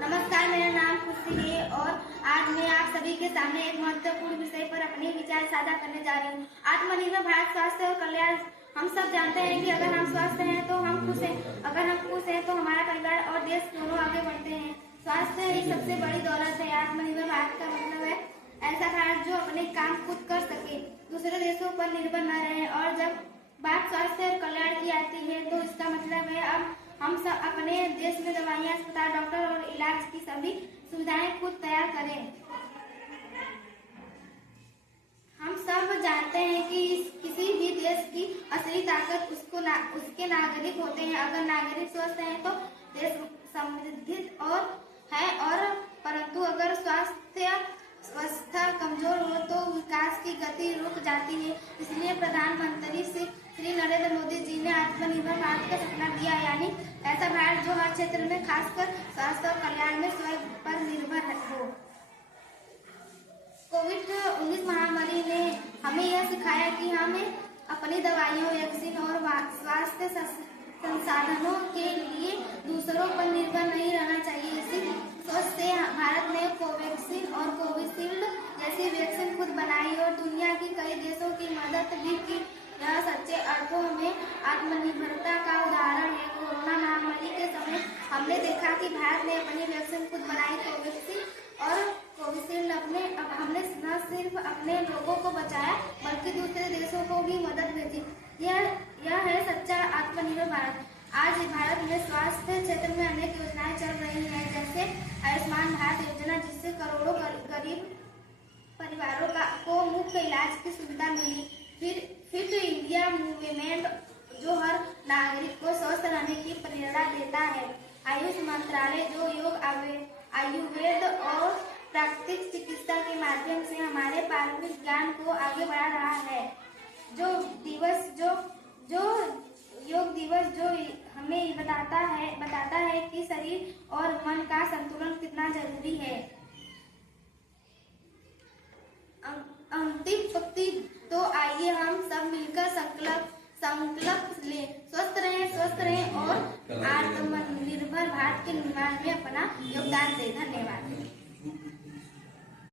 नमस्कार, मेरा नाम खुशी है और आज मैं आप सभी के सामने एक महत्वपूर्ण विषय पर अपने विचार साझा करने जा रही हूँ। आत्मनिर्भर भारत स्वास्थ्य और कल्याण। हम सब जानते हैं कि अगर हम स्वस्थ हैं तो हम खुश हैं, अगर हम खुश हैं तो हमारा परिवार और देश दोनों आगे बढ़ते हैं। स्वास्थ्य ही सबसे बड़ी दौलत है। आत्मनिर्भर भारत का मतलब है ऐसा भारत जो अपने काम खुद कर सके, दूसरे देशों पर निर्भर न रहे। और जब बात स्वास्थ्य और कल्याण की आती है तो इसका मतलब है अब हम सब अपने देश में दवाइयाँ, अस्पताल, डॉक्टर और इलाज की सभी सुविधाएं खुद तैयार करें। हम सब जानते हैं कि किसी भी देश की असली ताकत उसके नागरिक होते हैं। अगर नागरिक स्वस्थ हैं तो देश समृद्ध और परंतु अगर स्वास्थ्य कमजोर हो तो विकास की गति रुक जाती है। इसलिए प्रधानमंत्री श्री नरेंद्र मोदी जी ने आत्मनिर्भर भारत का सपना दिया, यानी ऐसा भारत जो हर क्षेत्र में खासकर स्वास्थ्य और कल्याण में स्वयं पर निर्भर हो। कोविड-19 महामारी ने हमें यह सिखाया कि हमें अपनी दवाइयों, वैक्सीन और स्वास्थ्य संसाधनों के लिए दूसरों पर निर्भर नहीं रहना चाहिए। इसी सोच से भारत ने कोवैक्सीन और कोविशील्ड जैसी वैक्सीन खुद बनाई और दुनिया की कई देशों की मदद भी की। यह सच्चे अर्थों में आत्मनिर्भरता का उदाहरण है। कोरोना महामारी के समय हमने देखा कि भारत ने अपनी वैक्सीन खुद बनाई। कोवैक्सीन और कोविशील्ड हमने न सिर्फ अपने लोगों को बचाया बल्कि दूसरे देशों को भी मदद भेजी। यह है सच्चा आत्मनिर्भर भारत। आज भारत में स्वास्थ्य क्षेत्र में अनेक योजनाएं चल रही हैं, जैसे आयुष्मान भारत योजना, जिससे करोड़ों गरीब परिवारों को मुफ्त इलाज की सुविधा मिली। फिट इंडिया मूवमेंट जो हर नागरिक को स्वस्थ रहने की प्रेरणा देता है। आयुष मंत्रालय जो आयुर्वेद और प्राकृतिक चिकित्सा के माध्यम से हमारे पारंपरिक ज्ञान को आगे बढ़ा रहा है। योग दिवस जो हमें बताता है कि शरीर और मन का संतुलन कितना जरूरी है। अंतिम पंक्ति तो आइए हम सब मिलकर संकल्प लें। स्वस्थ रहें और आत्मनिर्भर भारत के निर्माण में अपना योगदान दें। धन्यवाद।